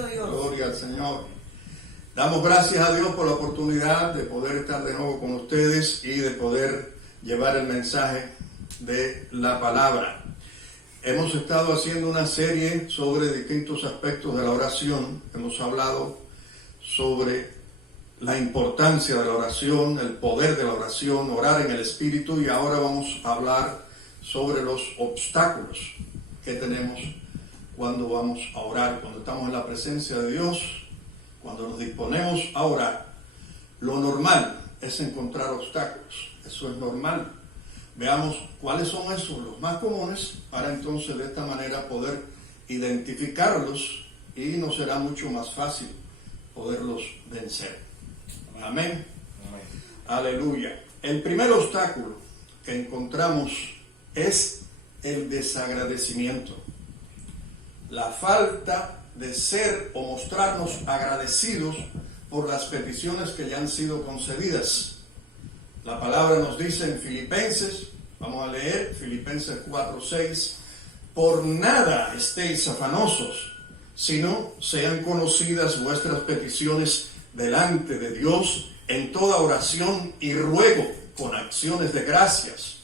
Bendito Dios. Gloria al Señor. Damos gracias a Dios por la oportunidad de poder estar de nuevo con ustedes y de poder llevar el mensaje de la palabra. Hemos estado haciendo una serie sobre distintos aspectos de la oración. Hemos hablado sobre la importancia de la oración, el poder de la oración, orar en el Espíritu, y ahora vamos a hablar sobre los obstáculos que tenemos cuando vamos a orar, cuando estamos en la presencia de Dios, cuando nos disponemos a orar. Lo normal es encontrar obstáculos, eso es normal. Veamos cuáles son esos, los más comunes, para entonces de esta manera poder identificarlos y nos será mucho más fácil poderlos vencer. Amén. Amén. Aleluya. El primer obstáculo que encontramos es el desagradecimiento. La falta de ser o mostrarnos agradecidos por las peticiones que ya han sido concedidas. La palabra nos dice en Filipenses, vamos a leer Filipenses 4:6, por nada estéis afanosos, sino sean conocidas vuestras peticiones delante de Dios en toda oración y ruego con acciones de gracias.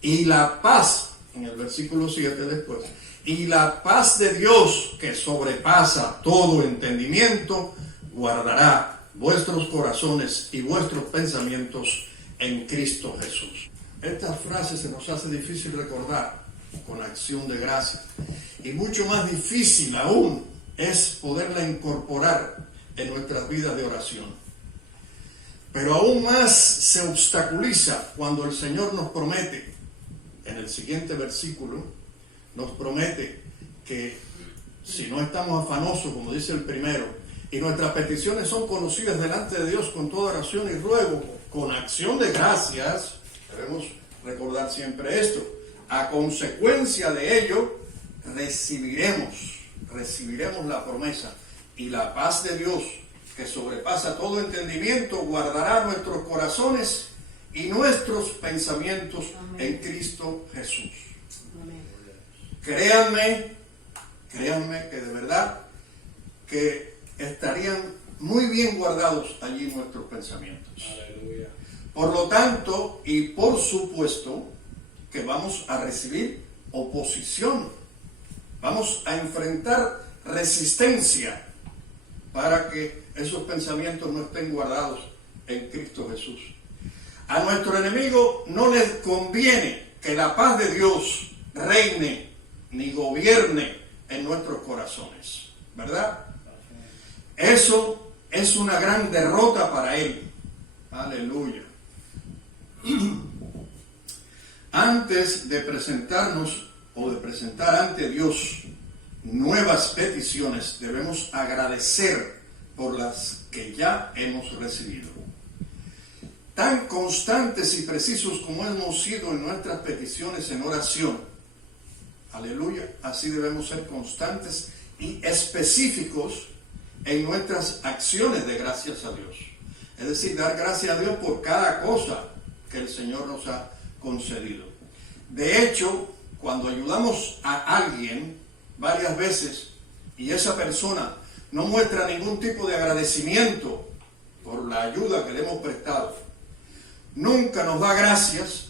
Y la paz, en el versículo 7 después, y la paz de Dios que sobrepasa todo entendimiento, guardará vuestros corazones y vuestros pensamientos en Cristo Jesús. Esta frase se nos hace difícil recordar, con acción de gracias, y mucho más difícil aún es poderla incorporar en nuestras vidas de oración. Pero aún más se obstaculiza cuando el Señor nos promete, en el siguiente versículo, nos promete que si no estamos afanosos, como dice el primero, y nuestras peticiones son conocidas delante de Dios con toda oración y ruego, con acción de gracias, debemos recordar siempre esto, a consecuencia de ello, recibiremos la promesa, y la paz de Dios, que sobrepasa todo entendimiento, guardará nuestros corazones y nuestros pensamientos en Cristo Jesús. Amén. Créanme que de verdad que estarían muy bien guardados allí nuestros pensamientos. Aleluya. Por lo tanto, y por supuesto, que vamos a recibir oposición. Vamos a enfrentar resistencia para que esos pensamientos no estén guardados en Cristo Jesús. A nuestro enemigo no le conviene que la paz de Dios reine ni gobierne en nuestros corazones, ¿verdad? Eso es una gran derrota para él. Aleluya. Antes de presentarnos o de presentar ante Dios nuevas peticiones, debemos agradecer por las que ya hemos recibido. Tan constantes y precisos como hemos sido en nuestras peticiones en oración, aleluya, así debemos ser constantes y específicos en nuestras acciones de gracias a Dios. Es decir, dar gracias a Dios por cada cosa que el Señor nos ha concedido. De hecho, cuando ayudamos a alguien varias veces y esa persona no muestra ningún tipo de agradecimiento por la ayuda que le hemos prestado, nunca nos da gracias,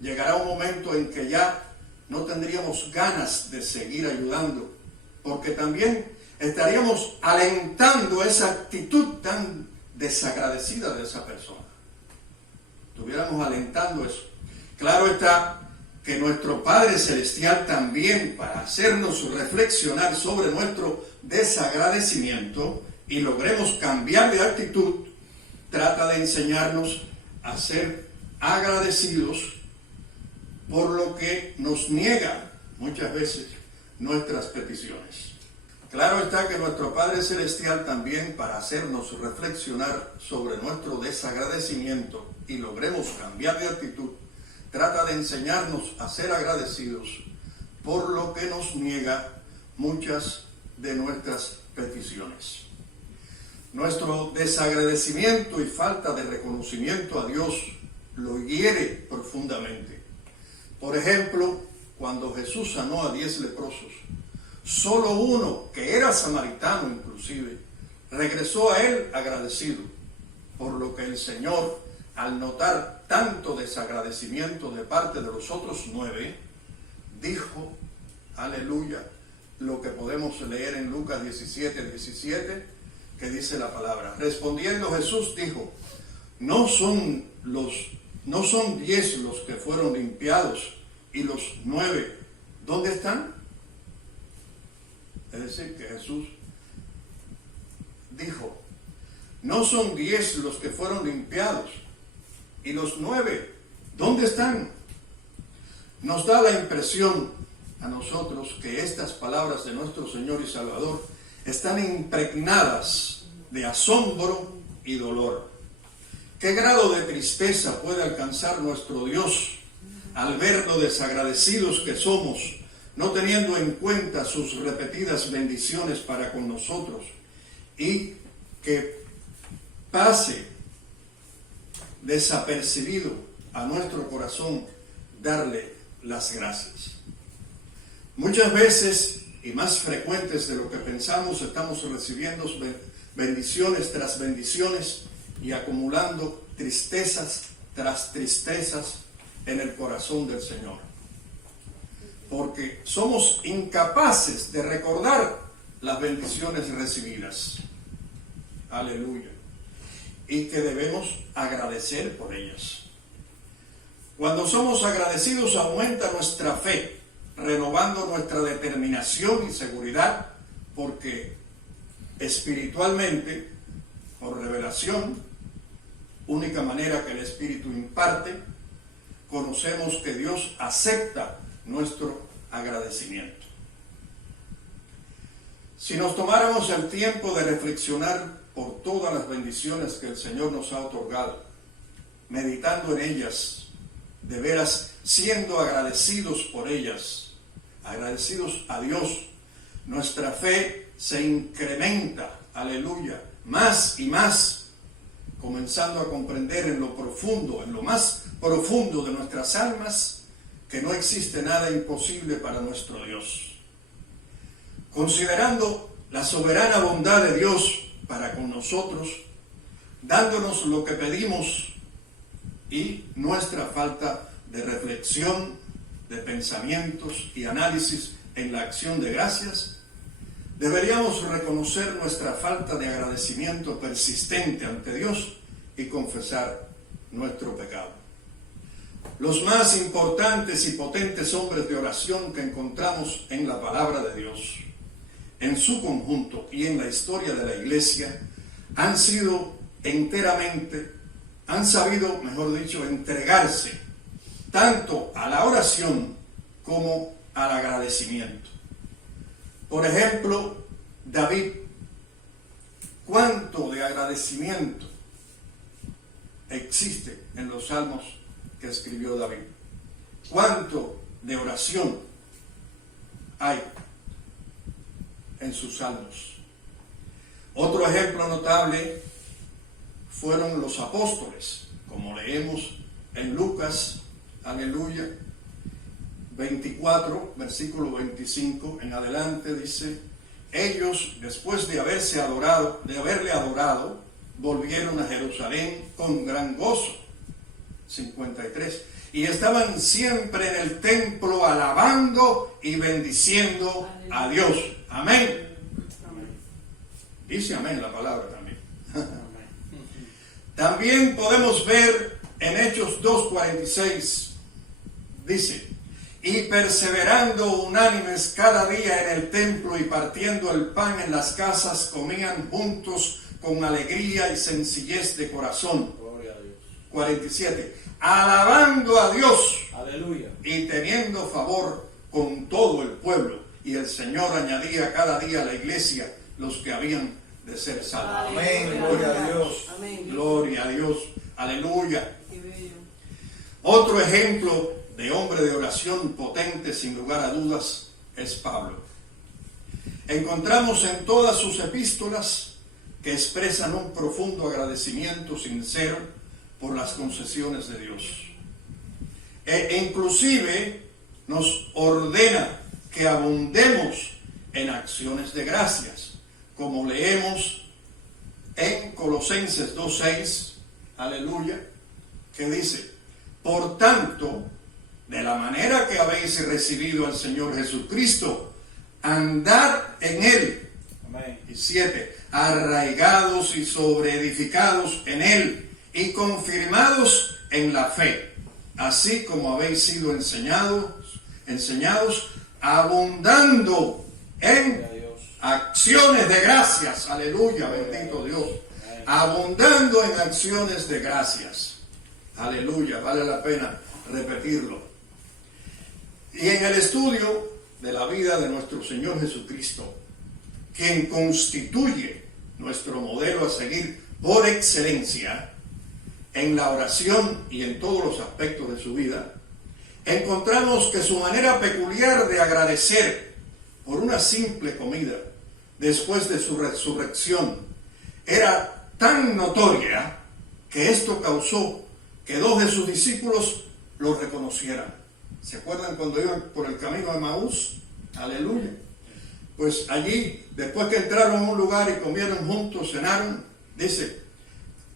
llegará un momento en que ya no tendríamos ganas de seguir ayudando, porque también estaríamos alentando esa actitud tan desagradecida de esa persona. Estuviéramos alentando eso. Claro está que nuestro Padre Celestial también, para hacernos reflexionar sobre nuestro desagradecimiento y logremos cambiar de actitud, trata de enseñarnos a ser agradecidos por lo que nos niega muchas veces nuestras peticiones. Claro está que nuestro Padre Celestial también, para hacernos reflexionar sobre nuestro desagradecimiento y logremos cambiar de actitud, trata de enseñarnos a ser agradecidos por lo que nos niega muchas de nuestras peticiones. Nuestro desagradecimiento y falta de reconocimiento a Dios lo hiere profundamente. Por ejemplo, cuando Jesús sanó a 10 leprosos, solo uno, que era samaritano inclusive, regresó a él agradecido, por lo que el Señor, al notar tanto desagradecimiento de parte de los otros 9, dijo, aleluya, lo que podemos leer en Lucas 17, que dice la palabra. Respondiendo Jesús dijo, ¿no son 10 los que fueron limpiados y los 9, ¿dónde están? Es decir, que Jesús dijo, no son 10 los que fueron limpiados y los 9, ¿dónde están? Nos da la impresión a nosotros que estas palabras de nuestro Señor y Salvador están impregnadas de asombro y dolor. ¿Qué grado de tristeza puede alcanzar nuestro Dios al ver lo desagradecidos que somos, no teniendo en cuenta sus repetidas bendiciones para con nosotros, y que pase desapercibido a nuestro corazón darle las gracias? Muchas veces, y más frecuentes de lo que pensamos, estamos recibiendo bendiciones tras bendiciones y acumulando tristezas tras tristezas en el corazón del Señor, porque somos incapaces de recordar las bendiciones recibidas, aleluya, y que debemos agradecer por ellas. Cuando somos agradecidos aumenta nuestra fe, renovando nuestra determinación y seguridad, porque espiritualmente, por revelación, única manera que el Espíritu imparte, conocemos que Dios acepta nuestro agradecimiento. Si nos tomáramos el tiempo de reflexionar por todas las bendiciones que el Señor nos ha otorgado, meditando en ellas, de veras siendo agradecidos por ellas, agradecidos a Dios, nuestra fe se incrementa, aleluya, más y más, comenzando a comprender en lo profundo, en lo más profundo de nuestras almas, que no existe nada imposible para nuestro Dios. Considerando la soberana bondad de Dios para con nosotros, dándonos lo que pedimos y nuestra falta de reflexión, de pensamientos y análisis en la acción de gracias, deberíamos reconocer nuestra falta de agradecimiento persistente ante Dios y confesar nuestro pecado. Los más importantes y potentes hombres de oración que encontramos en la palabra de Dios, en su conjunto y en la historia de la iglesia, han sabido, mejor dicho, entregarse tanto a la oración como al agradecimiento. Por ejemplo, David, ¿cuánto de agradecimiento existe en los salmos que escribió David? ¿Cuánto de oración hay en sus salmos? Otro ejemplo notable fueron los apóstoles, como leemos en Lucas, aleluya, 24, versículo 25 en adelante, dice: ellos, después de haberle adorado, volvieron a Jerusalén con gran gozo. 53. Y estaban siempre en el templo alabando y bendiciendo a Dios. Amén. Dice amén la palabra también. También podemos ver en Hechos 2:46, dice: y perseverando unánimes cada día en el templo y partiendo el pan en las casas, comían juntos con alegría y sencillez de corazón. Gloria a Dios. 47. Alabando a Dios. Aleluya. Y teniendo favor con todo el pueblo. Y el Señor añadía cada día a la iglesia los que habían de ser salvos. Amén. Gloria a Dios. Amén. Gloria a Dios. Aleluya. Otro ejemplo de hombre de oración potente, sin lugar a dudas, es Pablo. Encontramos en todas sus epístolas que expresan un profundo agradecimiento sincero por las concesiones de Dios. E inclusive nos ordena que abundemos en acciones de gracias, como leemos en Colosenses 2:6, aleluya, que dice: por tanto, de la manera que habéis recibido al Señor Jesucristo, andad en Él. Amén. Y 7, arraigados y sobreedificados en Él y confirmados en la fe, así como habéis sido enseñados, abundando en acciones de gracias. Aleluya, bendito Dios. Abundando en acciones de gracias. Aleluya, vale la pena repetirlo. Y en el estudio de la vida de nuestro Señor Jesucristo, quien constituye nuestro modelo a seguir por excelencia en la oración y en todos los aspectos de su vida, encontramos que su manera peculiar de agradecer por una simple comida después de su resurrección era tan notoria que esto causó que 2 de sus discípulos lo reconocieran. ¿Se acuerdan cuando iban por el camino de Maús? Aleluya. Pues allí, después que entraron a un lugar y comieron juntos, cenaron, dice,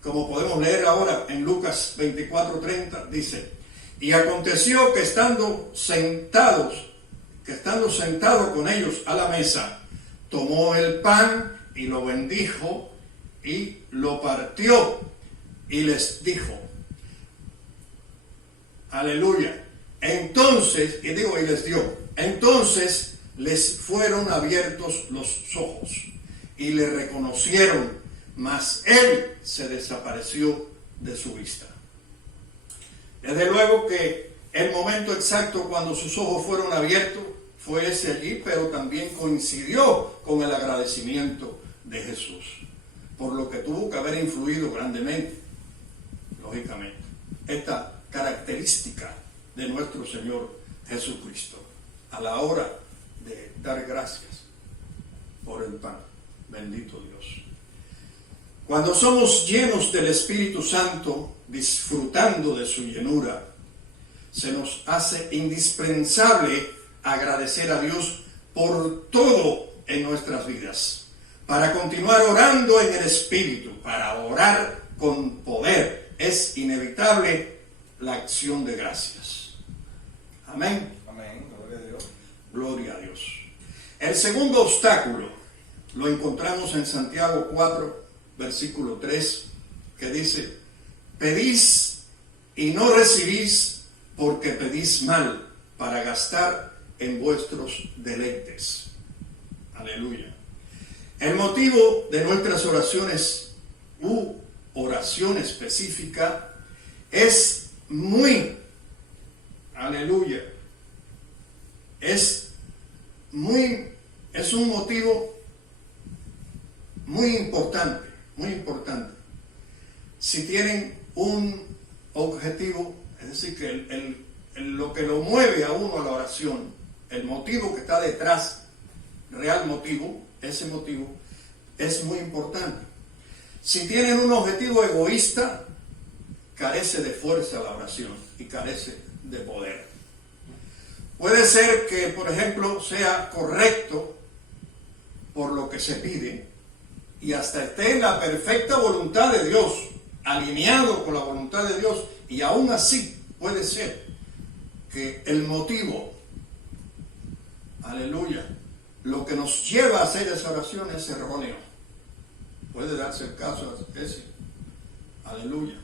como podemos leer ahora en Lucas 24:30, dice: y aconteció que estando sentado con ellos a la mesa, tomó el pan y lo bendijo y lo partió y les dijo, aleluya, entonces, y les dio, entonces les fueron abiertos los ojos y le reconocieron, mas él se desapareció de su vista. Desde luego que el momento exacto cuando sus ojos fueron abiertos fue ese allí, pero también coincidió con el agradecimiento de Jesús, por lo que tuvo que haber influido grandemente, lógicamente, esta característica de nuestro Señor Jesucristo a la hora de dar gracias por el pan. Bendito Dios. Cuando somos llenos del Espíritu Santo, disfrutando de su llenura, se nos hace indispensable agradecer a Dios por todo en nuestras vidas, para continuar orando en el Espíritu, para orar con poder. Es inevitable la acción de gracias. Amén. Amén. Gloria a Dios. Gloria a Dios. El segundo obstáculo lo encontramos en Santiago 4, versículo 3, que dice: pedís y no recibís, porque pedís mal, para gastar en vuestros deleites. Aleluya. El motivo de nuestras oraciones u oración específica es muy, aleluya, es un motivo muy importante, muy importante. Si tienen un objetivo, es decir, que lo que lo mueve a uno a la oración, el motivo que está detrás, real motivo, ese motivo es muy importante. Si tienen un objetivo egoísta, carece de fuerza la oración y carece de poder. Puede ser que, por ejemplo, sea correcto por lo que se pide y hasta esté en la perfecta voluntad de Dios, alineado con la voluntad de Dios, y aún así puede ser que el motivo, aleluya, lo que nos lleva a hacer esa oración es erróneo. Puede darse el caso ese. Aleluya.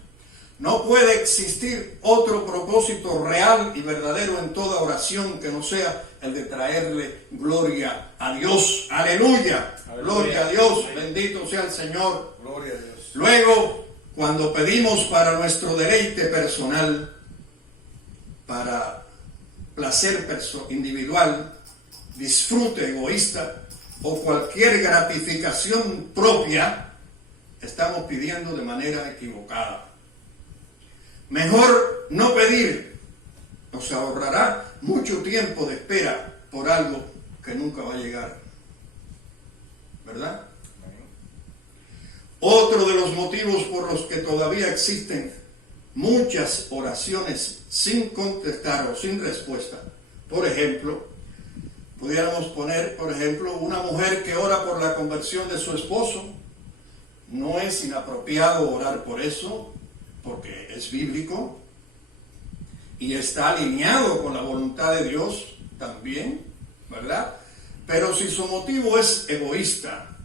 No puede existir otro propósito real y verdadero en toda oración que no sea el de traerle gloria a Dios. Aleluya. Aleluya. Gloria a Dios. Amén. Bendito sea el Señor. Gloria a Dios. Luego, cuando pedimos para nuestro deleite personal, para placer individual, disfrute egoísta o cualquier gratificación propia, estamos pidiendo de manera equivocada. Mejor no pedir, nos ahorrará mucho tiempo de espera por algo que nunca va a llegar. ¿Verdad? Otro de los motivos por los que todavía existen muchas oraciones sin contestar o sin respuesta, por ejemplo, Pudiéramos poner, por ejemplo, una mujer que ora por la conversión de su esposo. No es inapropiado orar por eso, porque es bíblico y está alineado con la voluntad de Dios también, ¿verdad? Pero si su motivo es egoísta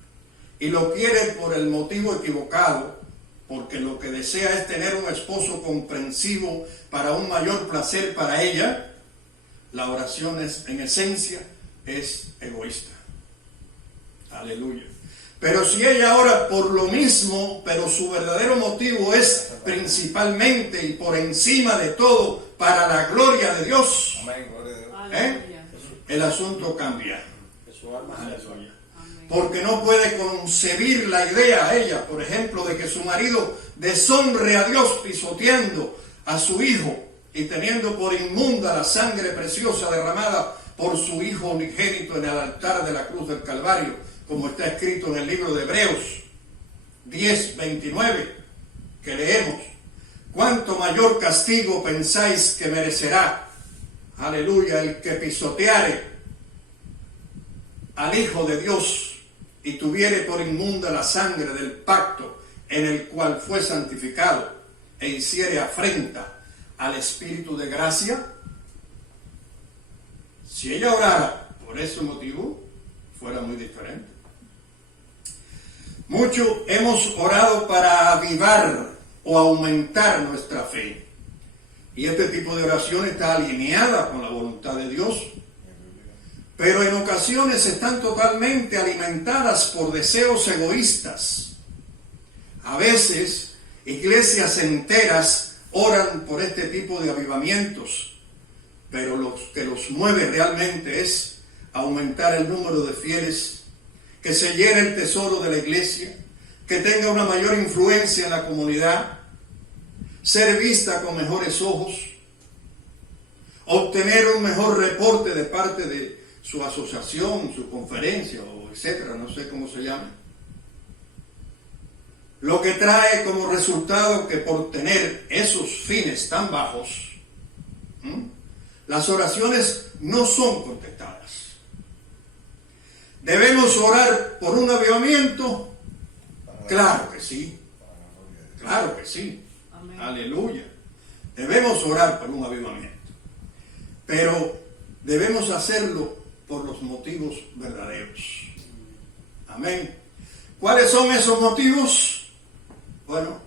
y lo quiere por el motivo equivocado, porque lo que desea es tener un esposo comprensivo para un mayor placer para ella, la oración en esencia es egoísta. Aleluya. Pero si ella ora por lo mismo, pero su verdadero motivo es principalmente y por encima de todo para la gloria de Dios, Amén, gloria a Dios. el asunto cambia. Que su alma sea salva. Porque no puede concebir la idea a ella, por ejemplo, de que su marido deshonre a Dios pisoteando a su hijo y teniendo por inmunda la sangre preciosa derramada por su hijo unigénito en el altar de la cruz del Calvario, como está escrito en el libro de Hebreos 10:29, que leemos: ¿cuánto mayor castigo pensáis que merecerá, aleluya, el que pisoteare al Hijo de Dios y tuviere por inmunda la sangre del pacto en el cual fue santificado e hiciere afrenta al Espíritu de gracia? Si ella orara por ese motivo, fuera muy diferente. Muchos hemos orado para avivar o aumentar nuestra fe. Y este tipo de oración está alineada con la voluntad de Dios. Pero en ocasiones están totalmente alimentadas por deseos egoístas. A veces, iglesias enteras oran por este tipo de avivamientos, pero lo que los mueve realmente es aumentar el número de fieles, que se llene el tesoro de la iglesia, que tenga una mayor influencia en la comunidad, ser vista con mejores ojos, obtener un mejor reporte de parte de su asociación, su conferencia, o etcétera, no sé cómo se llama. Lo que trae como resultado que por tener esos fines tan bajos, las oraciones no son contestadas. ¿Debemos orar por un avivamiento? Claro que sí. Claro que sí. Amén. Aleluya. Debemos orar por un avivamiento. Pero debemos hacerlo por los motivos verdaderos. Amén. ¿Cuáles son esos motivos? Bueno,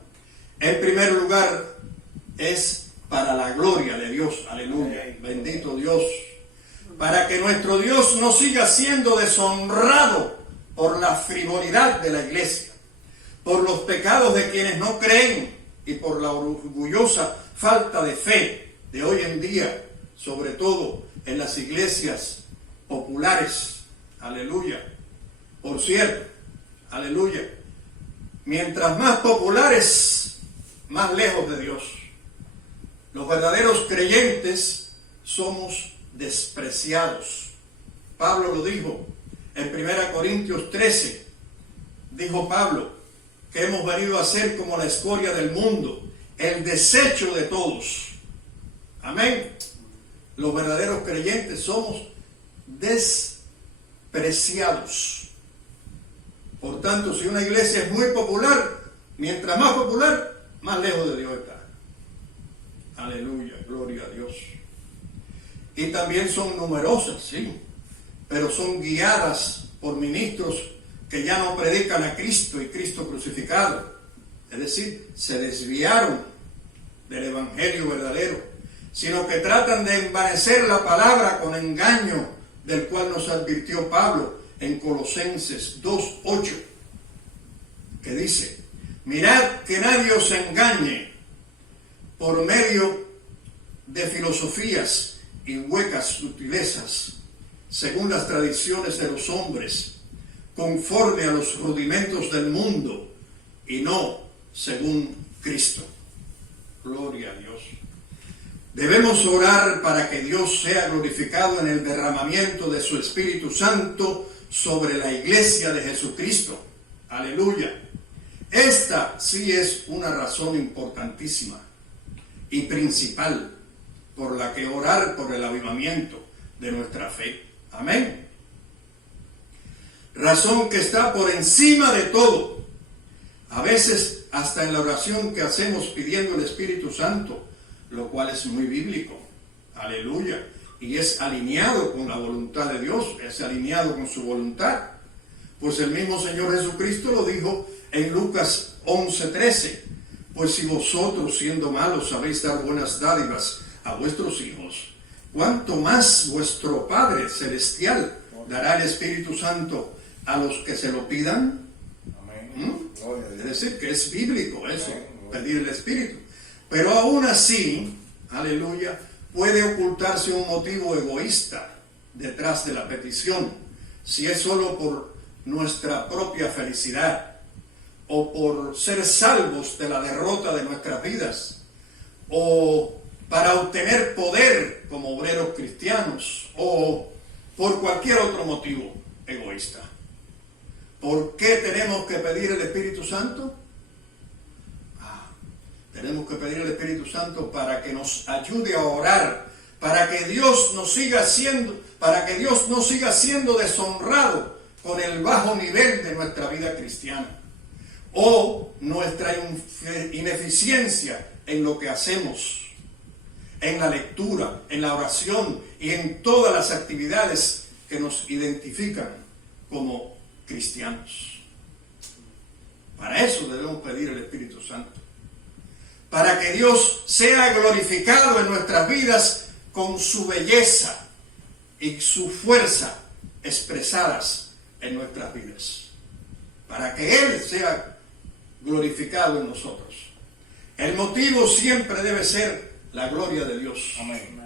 en primer lugar es para la gloria de Dios. Aleluya. Bendito Dios. Para que nuestro Dios no siga siendo deshonrado por la frivolidad de la iglesia, por los pecados de quienes no creen y por la orgullosa falta de fe de hoy en día, sobre todo en las iglesias populares. Aleluya. Por cierto, aleluya, mientras más populares, más lejos de Dios. Los verdaderos creyentes somos despreciados. Pablo lo dijo en 1 Corintios 13. Dijo Pablo que hemos venido a ser como la escoria del mundo, el desecho de todos. Amén. Los verdaderos creyentes somos despreciados. Por tanto, si una iglesia es muy popular, mientras más popular, más lejos de Dios está. Aleluya, gloria a Dios. Y también son numerosas, sí, pero son guiadas por ministros que ya no predican a Cristo y Cristo crucificado. Es decir, se desviaron del evangelio verdadero, sino que tratan de envanecer la palabra con engaño, del cual nos advirtió Pablo en Colosenses 2:8, que dice: mirad que nadie os engañe por medio de filosofías y huecas sutilezas, según las tradiciones de los hombres, conforme a los rudimentos del mundo, y no según Cristo. Gloria a Dios. Debemos orar para que Dios sea glorificado en el derramamiento de su Espíritu Santo sobre la iglesia de Jesucristo. Aleluya. Esta sí es una razón importantísima y principal por la que orar por el avivamiento de nuestra fe. Amén. Razón que está por encima de todo. A veces hasta en la oración que hacemos pidiendo el Espíritu Santo, lo cual es muy bíblico. Aleluya. Y es alineado con la voluntad de Dios, es alineado con su voluntad. Pues el mismo Señor Jesucristo lo dijo en Lucas 11:13. Pues si vosotros, siendo malos, sabéis dar buenas dádivas a vuestros hijos, ¿cuánto más vuestro Padre Celestial dará el Espíritu Santo a los que se lo pidan? Amén. Es decir, que es bíblico eso, pedir el Espíritu. Pero aún así, aleluya, puede ocultarse un motivo egoísta detrás de la petición, si es solo por nuestra propia felicidad, o por ser salvos de la derrota de nuestras vidas, o para obtener poder como obreros cristianos, o por cualquier otro motivo egoísta. ¿Por qué tenemos que pedir el Espíritu Santo? Tenemos que pedir el Espíritu Santo para que nos ayude a orar, para que Dios no siga siendo deshonrado con el bajo nivel de nuestra vida cristiana, o nuestra ineficiencia en lo que hacemos, en la lectura, en la oración y en todas las actividades que nos identifican como cristianos. Para eso debemos pedir el Espíritu Santo, para que Dios sea glorificado en nuestras vidas con su belleza y su fuerza expresadas en nuestras vidas, para que Él sea glorificado en nosotros. El motivo siempre debe ser la gloria de Dios. Amén.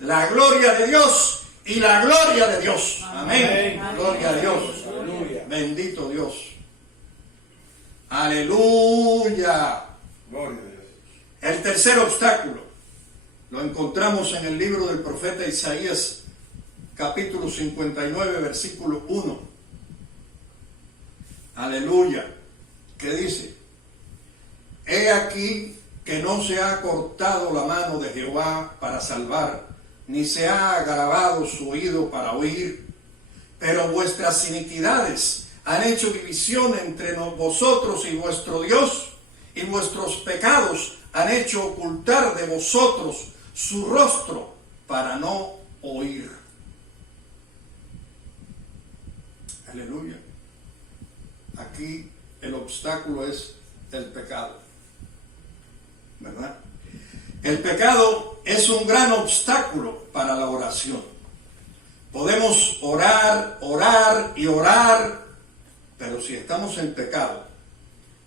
La gloria de Dios y la gloria de Dios. Amén. Amén. Gloria a Dios. Aleluya. Bendito Dios. Aleluya. Gloria a Dios. El tercer obstáculo lo encontramos en el libro del profeta Isaías, capítulo 59, versículo 1. Aleluya. ¿Qué dice? He aquí que no se ha cortado la mano de Jehová para salvar, ni se ha agravado su oído para oír, pero vuestras iniquidades han hecho división entre vosotros y vuestro Dios, y vuestros pecados han hecho ocultar de vosotros su rostro para no oír. Aleluya. Aquí el obstáculo es el pecado, ¿verdad? El pecado es un gran obstáculo para la oración. Podemos orar, orar y orar, pero si estamos en pecado,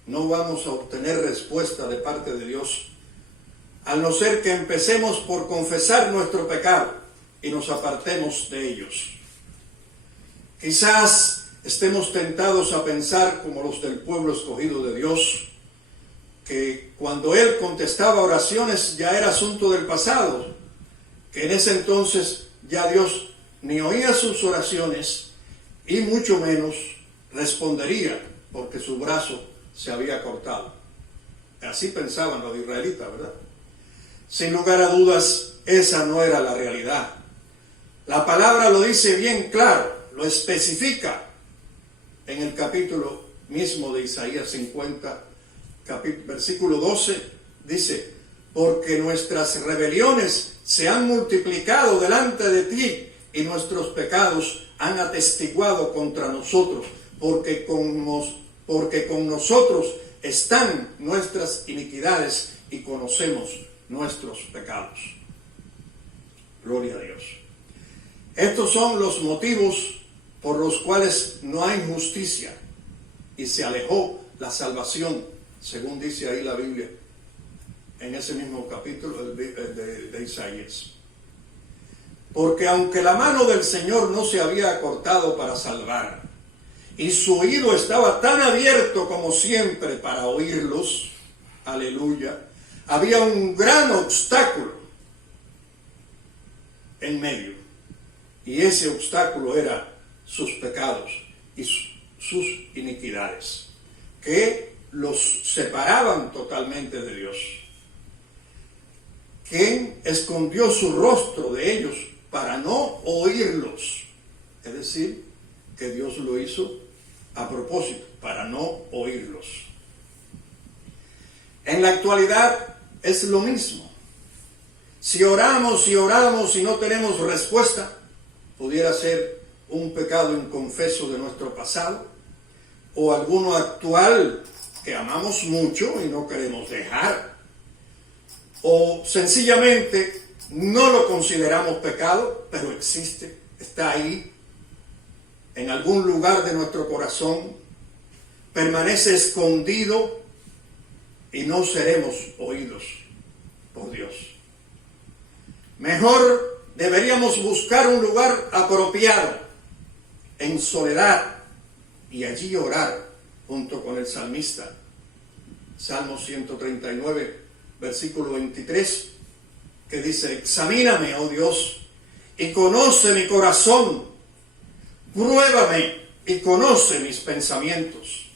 no vamos a obtener respuesta de parte de Dios, al no ser que empecemos por confesar nuestro pecado y nos apartemos de ellos. Quizás estemos tentados a pensar como los del pueblo escogido de Dios, que cuando Él contestaba oraciones ya era asunto del pasado, que en ese entonces ya Dios ni oía sus oraciones y mucho menos respondería, porque su brazo se había cortado. Así pensaban los israelitas, ¿verdad? Sin lugar a dudas, esa no era la realidad. La palabra lo dice bien claro, lo especifica en el capítulo mismo de Isaías 50, versículo 12, dice: porque nuestras rebeliones se han multiplicado delante de ti y nuestros pecados han atestiguado contra nosotros, porque con nosotros están nuestras iniquidades y conocemos nuestros pecados. Gloria a Dios. Estos son los motivos por los cuales no hay justicia y se alejó la salvación, según dice ahí la Biblia, en ese mismo capítulo de Isaías. Porque aunque la mano del Señor no se había acortado para salvar, y su oído estaba tan abierto como siempre para oírlos, aleluya, había un gran obstáculo en medio, y ese obstáculo era sus pecados y sus iniquidades, que los separaban totalmente de Dios. ¿Quién escondió su rostro de ellos para no oírlos? Es decir, que Dios lo hizo a propósito, para no oírlos. En la actualidad es lo mismo. Si oramos y oramos y no tenemos respuesta, pudiera ser un pecado inconfeso de nuestro pasado, o alguno actual que amamos mucho y no queremos dejar, o sencillamente no lo consideramos pecado, pero existe, está ahí, en algún lugar de nuestro corazón, permanece escondido y no seremos oídos por Dios. Mejor deberíamos buscar un lugar apropiado, en soledad, y allí orar junto con el salmista. Salmo 139, versículo 23, que dice: examíname, oh Dios, y conoce mi corazón, pruébame y conoce mis pensamientos.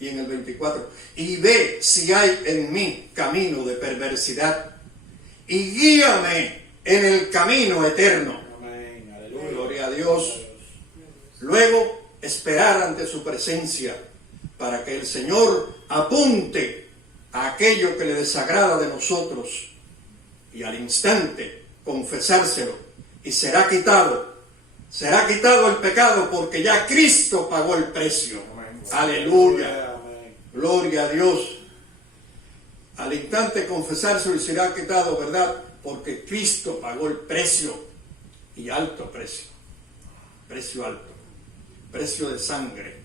Y en el 24, y ve si hay en mí camino de perversidad, y guíame en el camino eterno. Amén. Aleluya. Gloria a Dios. Luego, esperar ante su presencia para que el Señor apunte a aquello que le desagrada de nosotros, y al instante confesárselo, y será quitado el pecado, porque ya Cristo pagó el precio. Amén. Aleluya. Amén. Gloria a Dios. Al instante confesárselo y será quitado, ¿verdad? Porque Cristo pagó el precio, y alto precio. Precio alto. Precio de sangre.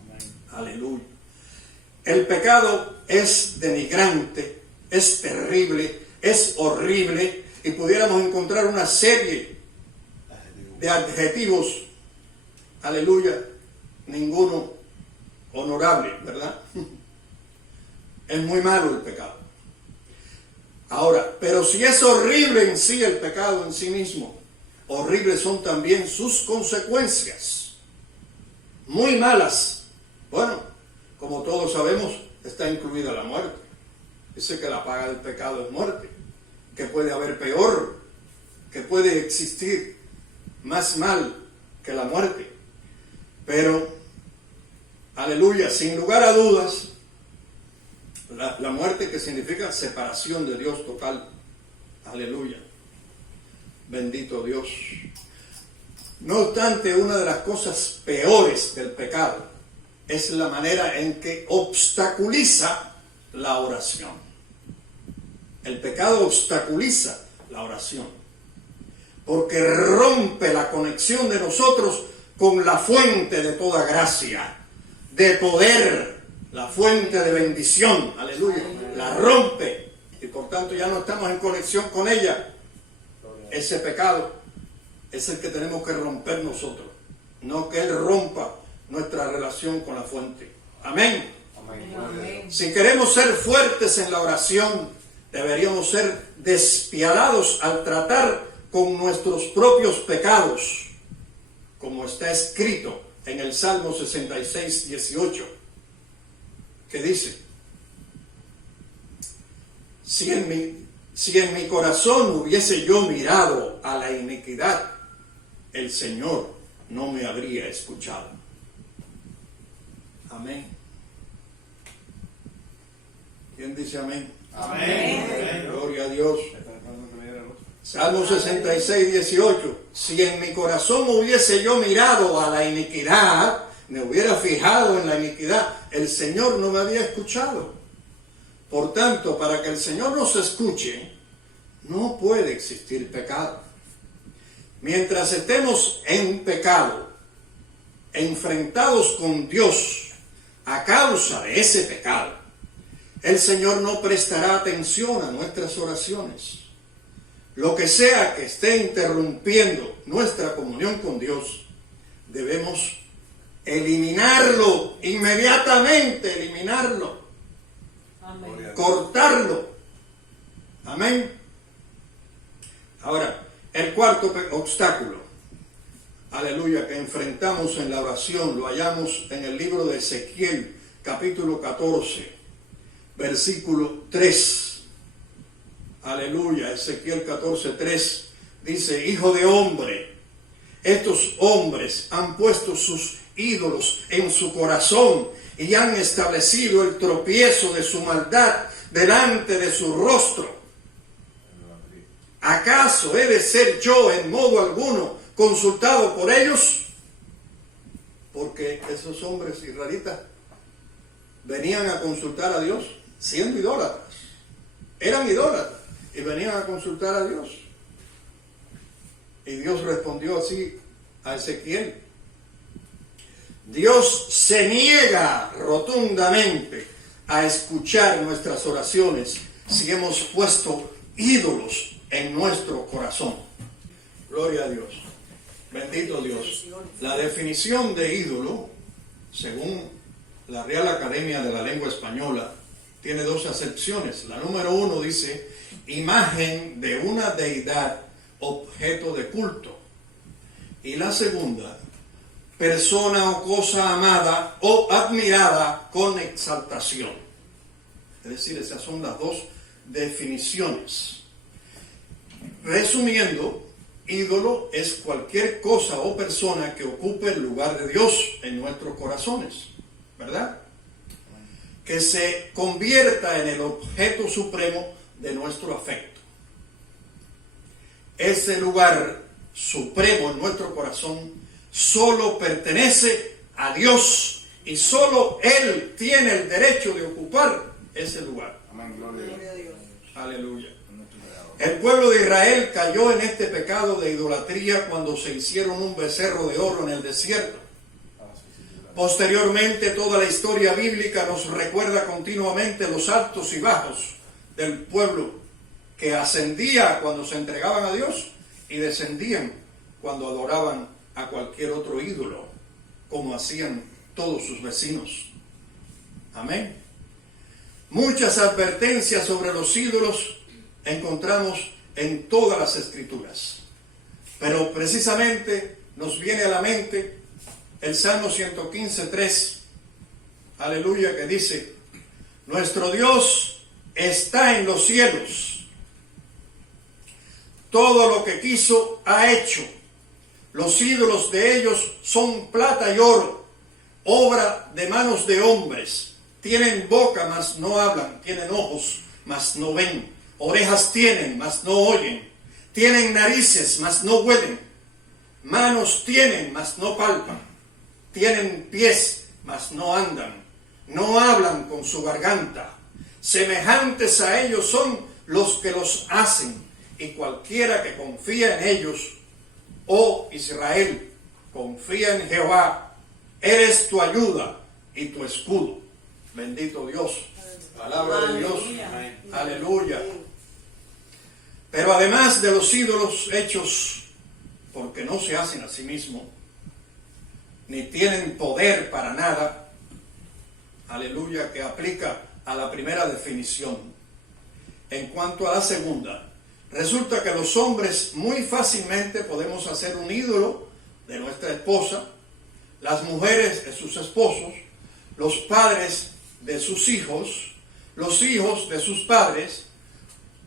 Amén. Aleluya. El pecado es denigrante, es terrible, es horrible, y pudiéramos encontrar una serie de adjetivos, aleluya, ninguno honorable, ¿verdad? Es muy malo el pecado. Ahora, pero si es horrible en sí el pecado en sí mismo, horribles son también sus consecuencias, muy malas. Bueno, como todos sabemos, está incluida la muerte. Dice que la paga del pecado es muerte, que puede haber peor, que puede existir más mal que la muerte. Pero, aleluya, sin lugar a dudas, la muerte, que significa separación de Dios total. Aleluya. Bendito Dios. No obstante, una de las cosas peores del pecado es la manera en que obstaculiza la oración. El pecado obstaculiza la oración, porque rompe la conexión de nosotros con la fuente de toda gracia, de poder, la fuente de bendición. Aleluya. La rompe, y por tanto ya no estamos en conexión con ella. Ese pecado es el que tenemos que romper nosotros, no que Él rompa nuestra relación con la fuente. Amén. Amén. Si queremos ser fuertes en la oración, deberíamos ser despiadados al tratar con nuestros propios pecados, como está escrito en el Salmo 66, 18, que dice: si en mi corazón hubiese yo mirado a la iniquidad, el Señor no me habría escuchado. Amén. ¿Quién dice amén? Amén. Gloria a Dios. Salmo 66, 18. Si en mi corazón hubiese yo mirado a la iniquidad, me hubiera fijado en la iniquidad, el Señor no me había escuchado. Por tanto, para que el Señor nos escuche, no puede existir pecado. Mientras estemos en pecado, enfrentados con Dios a causa de ese pecado, el Señor no prestará atención a nuestras oraciones. Lo que sea que esté interrumpiendo nuestra comunión con Dios, debemos eliminarlo, inmediatamente eliminarlo. Amén. Cortarlo. Amén. Ahora, el cuarto obstáculo, aleluya, que enfrentamos en la oración, lo hallamos en el libro de Ezequiel, capítulo 14, versículo 3. Aleluya, Ezequiel 14, 3 dice: hijo de hombre, Estos hombres han puesto sus ídolos en su corazón y han establecido el tropiezo de su maldad delante de su rostro. ¿Acaso he de ser yo en modo alguno consultado por ellos? Porque esos hombres israelitas venían a consultar a Dios siendo idólatras. Eran idólatras y venían a consultar a Dios. Y Dios respondió así a Ezequiel. Dios se niega rotundamente a escuchar nuestras oraciones si hemos puesto ídolos en nuestro corazón. Gloria a Dios. Bendito Dios. La definición de ídolo, según la Real Academia de la Lengua Española, tiene dos acepciones. La número 1 dice, imagen de una deidad, objeto de culto. Y la segunda, persona o cosa amada o admirada con exaltación. Es decir, esas son las dos definiciones. Resumiendo, ídolo es cualquier cosa o persona que ocupe el lugar de Dios en nuestros corazones, ¿verdad? Que se convierta en el objeto supremo de nuestro afecto. Ese lugar supremo en nuestro corazón solo pertenece a Dios y solo Él tiene el derecho de ocupar ese lugar. Amén, gloria a Dios. Aleluya. El pueblo de Israel cayó en este pecado de idolatría cuando se hicieron un becerro de oro en el desierto. Posteriormente, toda la historia bíblica nos recuerda continuamente los altos y bajos del pueblo que ascendía cuando se entregaban a Dios y descendían cuando adoraban a cualquier otro ídolo, como hacían todos sus vecinos. Amén. Muchas advertencias sobre los ídolos encontramos en todas las escrituras, pero precisamente nos viene a la mente el Salmo 115:3, aleluya, que dice: nuestro Dios está en los cielos, todo lo que quiso ha hecho, los ídolos de ellos son plata y oro, obra de manos de hombres, tienen boca mas no hablan, tienen ojos mas no ven, orejas tienen mas no oyen, tienen narices mas no huelen, manos tienen mas no palpan, tienen pies mas no andan, no hablan con su garganta, semejantes a ellos son los que los hacen, y cualquiera que confía en ellos, oh Israel, confía en Jehová, eres tu ayuda y tu escudo. Bendito Dios, palabra de Dios, aleluya. Pero además de los ídolos hechos porque no se hacen a sí mismos, ni tienen poder para nada, aleluya, que aplica a la primera definición. En cuanto a la segunda, resulta que los hombres muy fácilmente podemos hacer un ídolo de nuestra esposa, las mujeres de sus esposos, los padres de sus hijos, los hijos de sus padres,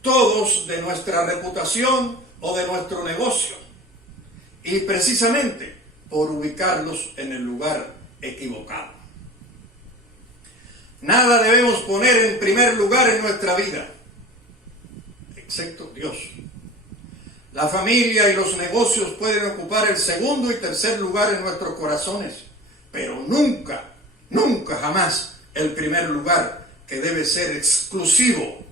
todos de nuestra reputación o de nuestro negocio, y precisamente por ubicarlos en el lugar equivocado. Nada debemos poner en primer lugar en nuestra vida, excepto Dios. La familia y los negocios pueden ocupar el segundo y tercer lugar en nuestros corazones, pero nunca, nunca jamás el primer lugar, que debe ser exclusivo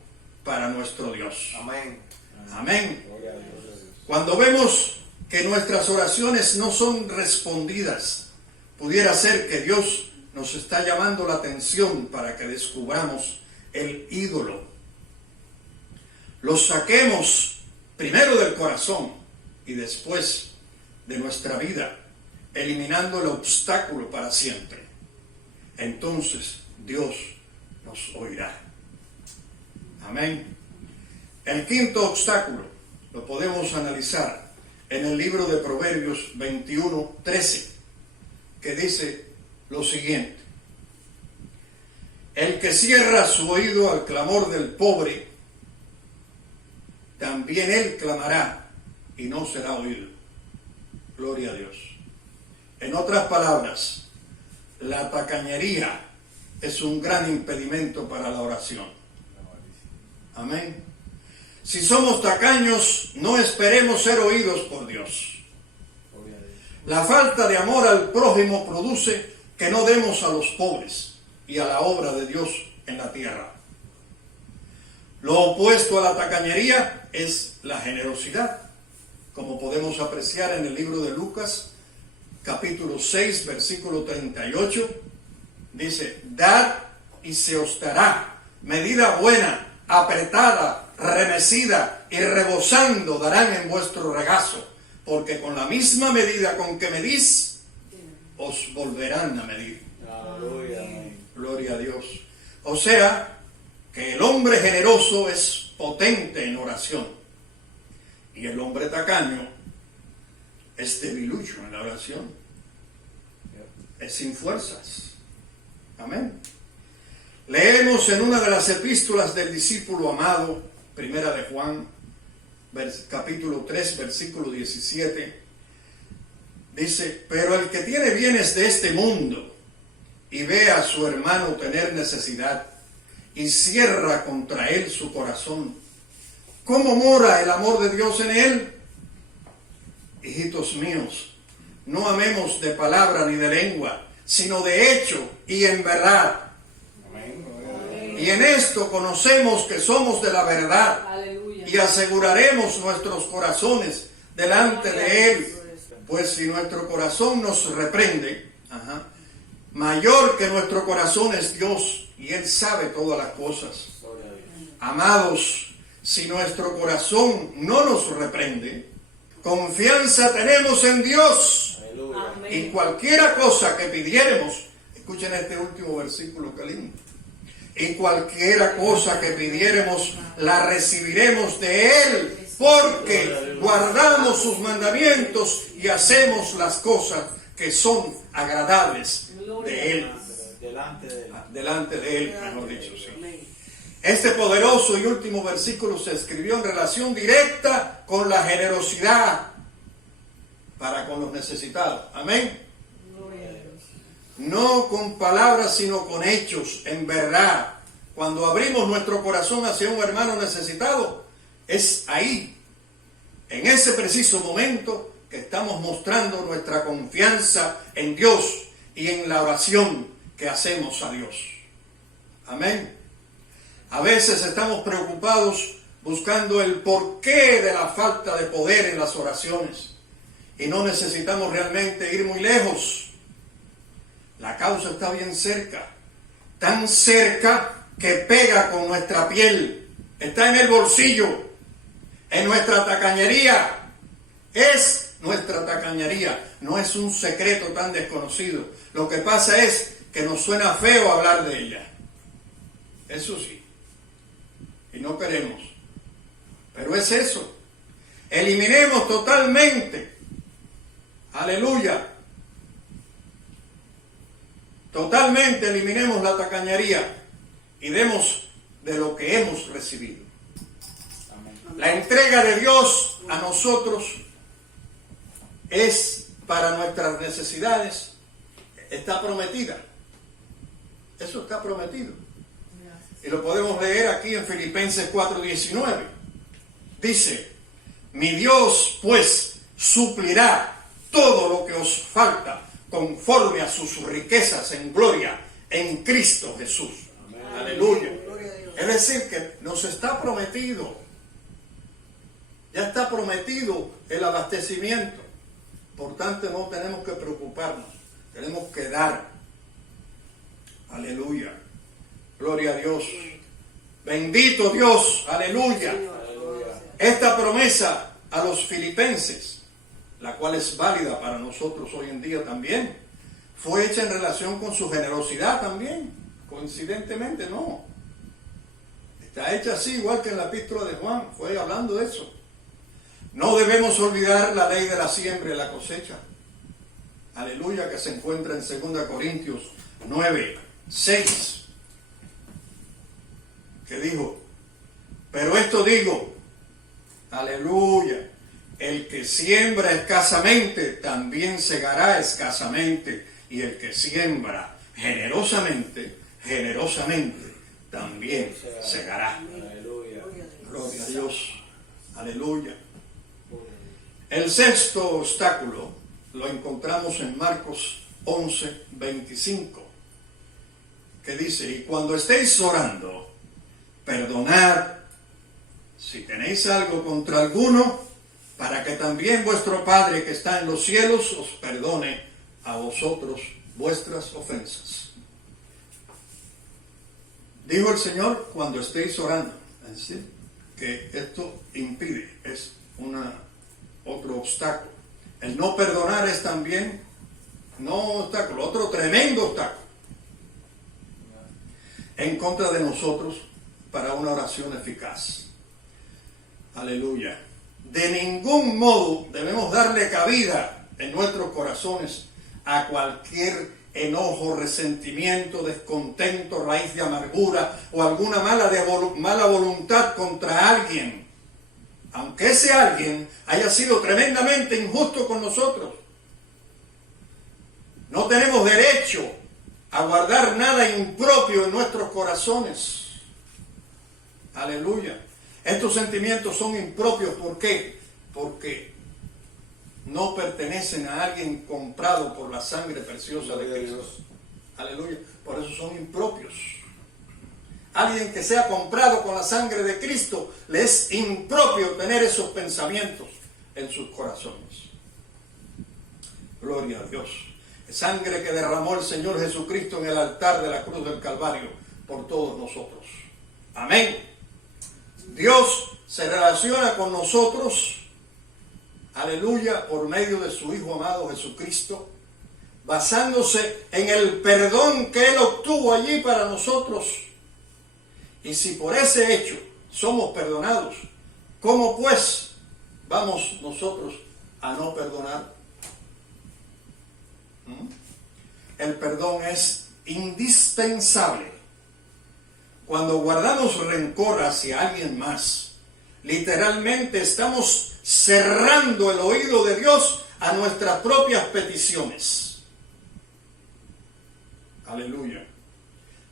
para nuestro Dios. Amén. Amén. Cuando vemos que nuestras oraciones no son respondidas, pudiera ser que Dios nos está llamando la atención para que descubramos el ídolo. Los saquemos primero del corazón y después de nuestra vida, eliminando el obstáculo para siempre. Entonces Dios nos oirá. Amén. El quinto obstáculo lo podemos analizar en el libro de Proverbios 21:13, que dice lo siguiente: el que cierra su oído al clamor del pobre, también él clamará y no será oído. Gloria a Dios. En otras palabras, la tacañería es un gran impedimento para la oración. Amén. Si somos tacaños, no esperemos ser oídos por Dios. La falta de amor al prójimo produce que no demos a los pobres y a la obra de Dios en la tierra. Lo opuesto a la tacañería es la generosidad, como podemos apreciar en el libro de Lucas, capítulo 6, versículo 38, dice: dad y se os dará, medida buena, apretada, remecida y rebosando darán en vuestro regazo, porque con la misma medida con que medís, os volverán a medir. Aleluya. Gloria a Dios. O sea, que el hombre generoso es potente en oración y el hombre tacaño es debilucho en la oración, es sin fuerzas. Amén. Leemos en una de las epístolas del discípulo amado, primera de Juan, capítulo 3, versículo 17, dice: pero el que tiene bienes de este mundo y ve a su hermano tener necesidad y cierra contra él su corazón, ¿cómo mora el amor de Dios en él? Hijitos míos, no amemos de palabra ni de lengua, sino de hecho y en verdad. Amén. Y en esto conocemos que somos de la verdad. Aleluya. Y aseguraremos nuestros corazones delante de Él. Pues si nuestro corazón nos reprende, mayor que nuestro corazón es Dios, y Él sabe todas las cosas. Amados, si nuestro corazón no nos reprende, confianza tenemos en Dios. Aleluya. Y cualquiera cosa que pidiéremos, escuchen este último versículo que lindo. Y cualquiera cosa que pidiéremos, la recibiremos de Él, porque guardamos sus mandamientos y hacemos las cosas que son agradables de Él. Delante de él. Delante de Él, mejor dicho, sí. Este poderoso y último versículo se escribió en relación directa con la generosidad para con los necesitados. Amén. No con palabras, sino con hechos, en verdad. Cuando abrimos nuestro corazón hacia un hermano necesitado, es ahí, en ese preciso momento, que estamos mostrando nuestra confianza en Dios y en la oración que hacemos a Dios. Amén. A veces estamos preocupados buscando el porqué de la falta de poder en las oraciones y no necesitamos realmente ir muy lejos. La causa está bien cerca, tan cerca que pega con nuestra piel, está en el bolsillo, en nuestra tacañería. Es nuestra tacañería, no es un secreto tan desconocido. Lo que pasa es que nos suena feo hablar de ella, eso sí, y no queremos, pero es eso. Eliminemos totalmente, aleluya, totalmente eliminemos la tacañería y demos de lo que hemos recibido. Amén. La entrega de Dios a nosotros es para nuestras necesidades, está prometida. Eso está prometido. Y lo podemos leer aquí en Filipenses 4:19. Dice: mi Dios pues suplirá todo lo que os falta conforme a sus riquezas en gloria en Cristo Jesús. Amén. Aleluya. Es decir, que nos está prometido. Ya está prometido el abastecimiento. Por tanto, no tenemos que preocuparnos. Tenemos que dar. Aleluya. Gloria a Dios. Bendito Dios. Aleluya. Aleluya. Esta promesa a los filipenses, la cual es válida para nosotros hoy en día también, fue hecha en relación con su generosidad también. Coincidentemente no. Está hecha así, igual que en la epístola de Juan. Fue hablando de eso. No debemos olvidar la ley de la siembra y la cosecha. Aleluya, que se encuentra en 2 Corintios 9:6. Que dijo: pero esto digo, aleluya, el que siembra escasamente también segará escasamente, y el que siembra generosamente, generosamente también segará. Aleluya. Gloria a Dios. Aleluya. El sexto obstáculo lo encontramos en Marcos 11:25, que dice: y cuando estéis orando, perdonad si tenéis algo contra alguno, para que también vuestro Padre que está en los cielos os perdone a vosotros vuestras ofensas. Dijo el Señor, cuando estéis orando. Es decir, que esto impide, es otro obstáculo. El no perdonar es también, no obstáculo, otro tremendo obstáculo en contra de nosotros para una oración eficaz. Aleluya. De ningún modo debemos darle cabida en nuestros corazones a cualquier enojo, resentimiento, descontento, raíz de amargura o alguna mala voluntad contra alguien, aunque ese alguien haya sido tremendamente injusto con nosotros. No tenemos derecho a guardar nada impropio en nuestros corazones. Aleluya. Estos sentimientos son impropios. ¿Por qué? Porque no pertenecen a alguien comprado por la sangre preciosa de Cristo. Aleluya. Por eso son impropios. Alguien que sea comprado con la sangre de Cristo, le es impropio tener esos pensamientos en sus corazones. Gloria a Dios. Sangre que derramó el Señor Jesucristo en el altar de la cruz del Calvario por todos nosotros. Amén. Dios se relaciona con nosotros, aleluya, por medio de su Hijo amado Jesucristo, basándose en el perdón que Él obtuvo allí para nosotros. Y si por ese hecho somos perdonados, ¿cómo pues vamos nosotros a no perdonar? El perdón es indispensable. Cuando guardamos rencor hacia alguien más, literalmente estamos cerrando el oído de Dios a nuestras propias peticiones. Aleluya.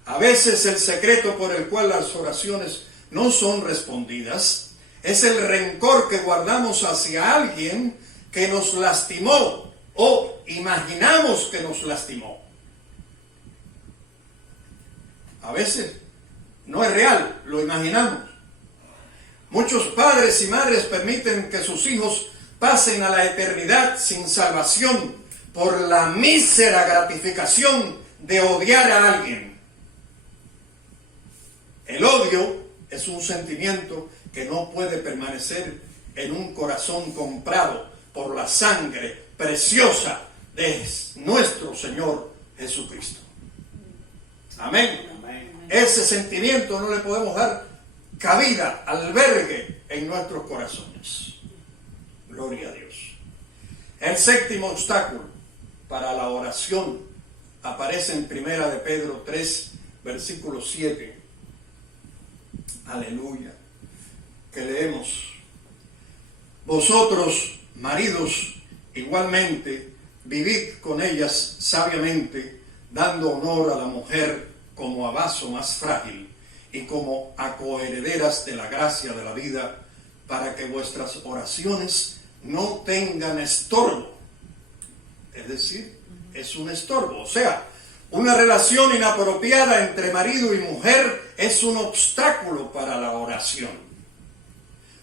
A veces el secreto por el cual las oraciones no son respondidas es el rencor que guardamos hacia alguien que nos lastimó o imaginamos que nos lastimó. A veces no es real, lo imaginamos. Muchos padres y madres permiten que sus hijos pasen a la eternidad sin salvación por la mísera gratificación de odiar a alguien. El odio es un sentimiento que no puede permanecer en un corazón comprado por la sangre preciosa de nuestro Señor Jesucristo. Amén. Ese sentimiento no le podemos dar cabida, albergue en nuestros corazones. Gloria a Dios. El séptimo obstáculo para la oración aparece en 1 de Pedro 3, versículo 7. Aleluya. Que leemos: vosotros, maridos, igualmente, vivid con ellas sabiamente, dando honor a la mujer como a vaso más frágil y como a coherederas de la gracia de la vida, para que vuestras oraciones no tengan estorbo. Es decir, es un estorbo. O sea, una relación inapropiada entre marido y mujer es un obstáculo para la oración.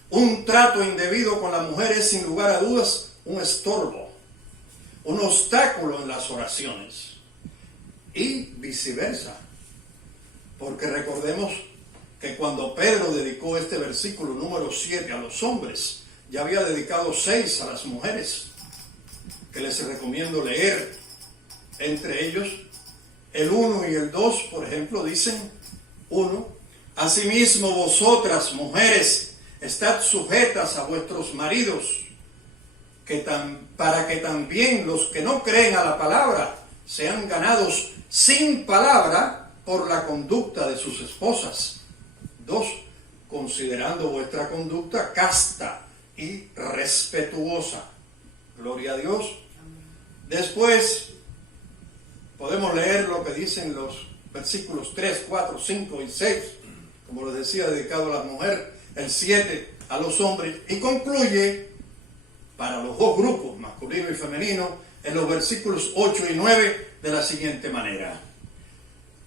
Un trato indebido con la mujer es, sin lugar a dudas, un estorbo, un obstáculo en las oraciones. Y viceversa. Porque recordemos que cuando Pedro dedicó este versículo número 7 a los hombres, ya había dedicado 6 a las mujeres, que les recomiendo leer. Entre ellos, el 1 y el 2, por ejemplo, dicen: 1. Asimismo vosotras, mujeres, estad sujetas a vuestros maridos, para que también los que no creen a la palabra sean ganados sin palabra por la conducta de sus esposas. 2. Considerando vuestra conducta casta y respetuosa. Gloria a Dios. Después podemos leer lo que dicen los versículos 3, 4, 5 y 6, como les decía, dedicado a la mujer, el 7 a los hombres, y concluye para los dos grupos, masculino y femenino, en los versículos 8 y 9 de la siguiente manera.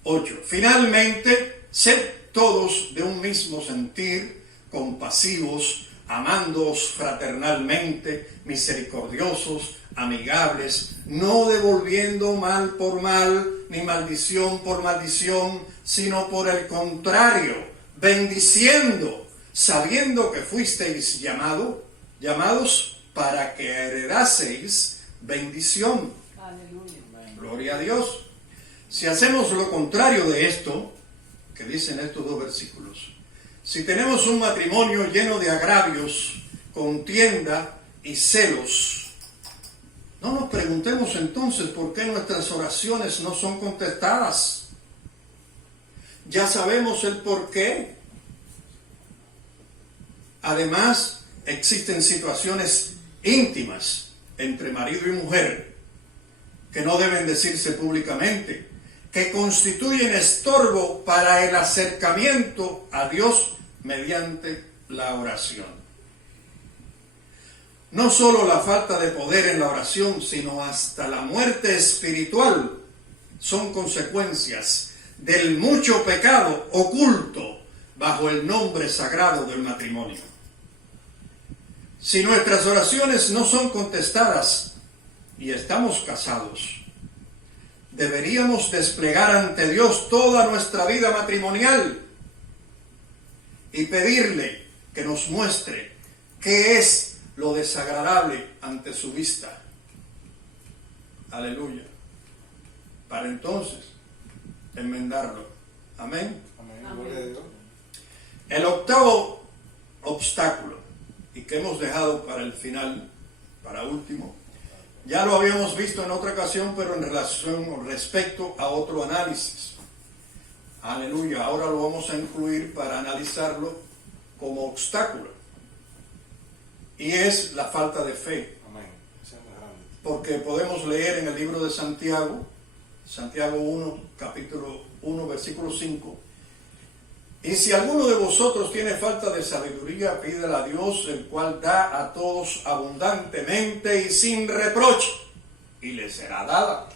8. Finalmente, sed todos de un mismo sentir, compasivos, amándoos fraternalmente, misericordiosos, amigables, no devolviendo mal por mal, ni maldición por maldición, sino por el contrario, bendiciendo, sabiendo que fuisteis llamados para que heredaseis bendición. Aleluya. Gloria a Dios. Si hacemos lo contrario de esto, que dicen estos dos versículos, si tenemos un matrimonio lleno de agravios, contienda y celos, no nos preguntemos entonces por qué nuestras oraciones no son contestadas. Ya sabemos el por qué. Además, existen situaciones íntimas entre marido y mujer que no deben decirse públicamente, que constituyen estorbo para el acercamiento a Dios mediante la oración. No solo la falta de poder en la oración, sino hasta la muerte espiritual son consecuencias del mucho pecado oculto bajo el nombre sagrado del matrimonio. Si nuestras oraciones no son contestadas y estamos casados, deberíamos desplegar ante Dios toda nuestra vida matrimonial y pedirle que nos muestre qué es lo desagradable ante su vista. Aleluya. Para entonces enmendarlo. Amén. Amén. Gloria a Dios. El octavo obstáculo, y que hemos dejado para el final, para último, ya lo habíamos visto en otra ocasión, pero en relación o respecto a otro análisis. Aleluya. Ahora lo vamos a incluir para analizarlo como obstáculo. Y es la falta de fe. Amén. Ese es más grande. Porque podemos leer en el libro de Santiago, Santiago 1, capítulo 1, versículo 5. Y si alguno de vosotros tiene falta de sabiduría, pídela a Dios, el cual da a todos abundantemente y sin reproche, y le será dada.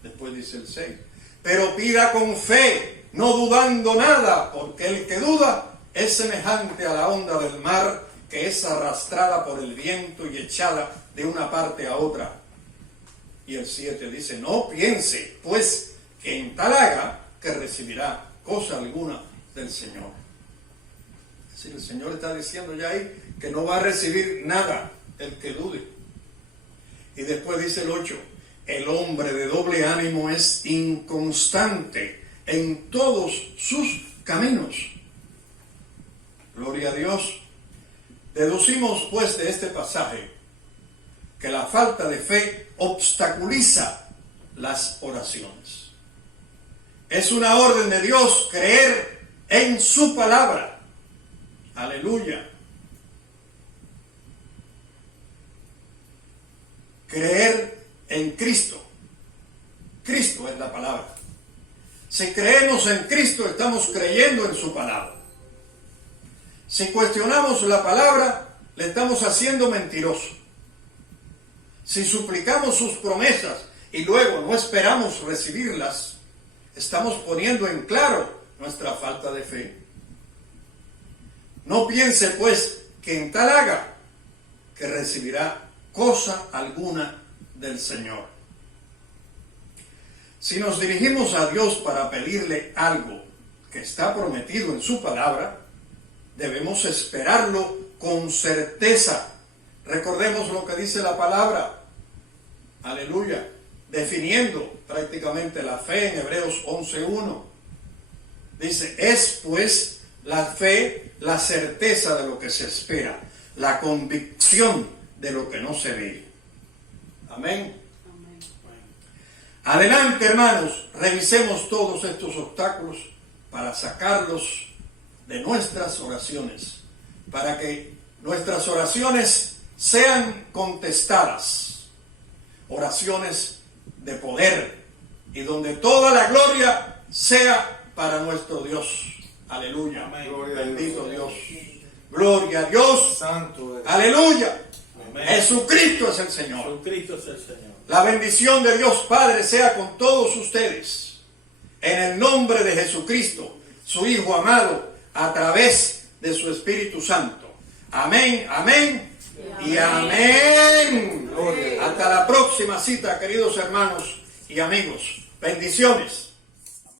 Después dice el 6. Pero pida con fe, no dudando nada, porque el que duda es semejante a la onda del mar, que es arrastrada por el viento y echada de una parte a otra. Y el 7 dice, no piense, pues, que en tal haga que recibirá cosa alguna del Señor. Es decir, el Señor está diciendo ya ahí que no va a recibir nada el que dude. Y después dice el 8, el hombre de doble ánimo es inconstante en todos sus caminos. Gloria a Dios. Deducimos pues de este pasaje que la falta de fe obstaculiza las oraciones. Es una orden de Dios creer en su palabra. Aleluya. Creer en Cristo. Cristo es la palabra. Si creemos en Cristo, estamos creyendo en su palabra. Si cuestionamos la palabra, le estamos haciendo mentiroso. Si suplicamos sus promesas y luego no esperamos recibirlas, estamos poniendo en claro nuestra falta de fe. No piense pues que en tal haga que recibirá cosa alguna del Señor. Si nos dirigimos a Dios para pedirle algo que está prometido en su palabra, debemos esperarlo con certeza. Recordemos lo que dice la palabra. Aleluya. Definiendo prácticamente la fe en Hebreos 11:1. Dice, es pues la fe la certeza de lo que se espera, la convicción de lo que no se ve. Amén. Amén. Adelante, hermanos, revisemos todos estos obstáculos para sacarlos de nuestras oraciones, para que nuestras oraciones sean contestadas, oraciones de poder, y donde toda la gloria sea para nuestro Dios. Aleluya. Amén. Gloria a Bendito Dios. Dios. Gloria a Dios. Santo eres. Aleluya. Amén. Jesucristo es el Señor. Jesucristo es el Señor. La bendición de Dios Padre sea con todos ustedes. En el nombre de Jesucristo, su Hijo amado, a través de su Espíritu Santo. Amén, amén y amén. Hasta la próxima cita, queridos hermanos y amigos. Bendiciones.